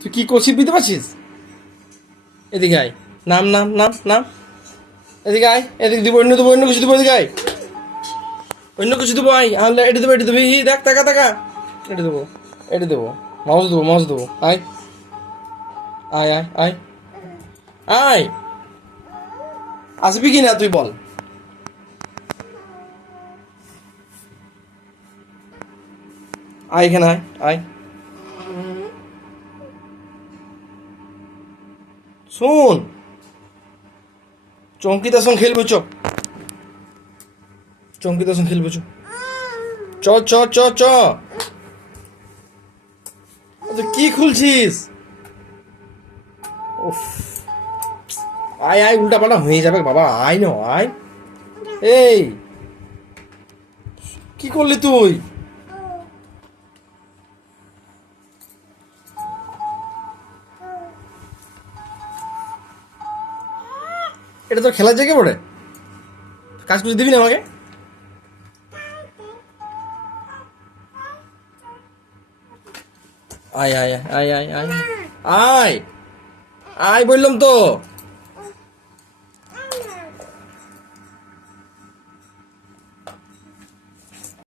তুই কি করছিস বুঝতে পারছিস? এদিকে আয়, নাম নাম নাম নাম, এদিকে আয়, এদিকে দিব, অন্য দেবো, অন্য কিছু দেবো, এদিকে আয়, অন্য কিছু দেবো, আয়, আনলে এটি দেবো, এটি দেবো, দেখ, টাকা টাকা, এটি দেবো, এটি দেবো, মাউস দেবো, মাউস দেবো, আয় আয় আয় আয় আয়, আসবি কি না তুই বল? আয় এখানে আয় আয়, শোন, চঙ্কিতার সঙ্গে খেলবো, চঙ্কিতার সঙ্গে খেলবো, চ চ চ চ, তুই কি খুলছিস? উফ, আয় আয়, উল্টা পাল্টা হয়ে যাবে বাবা, আয় না আয়। এই, কি করলি তুই? এটা তো খেলার জায়গা বটে, কাজ করে দিবি না আমাকে? আয় আয় আয় আয় আয় আয় আয় বললাম তো।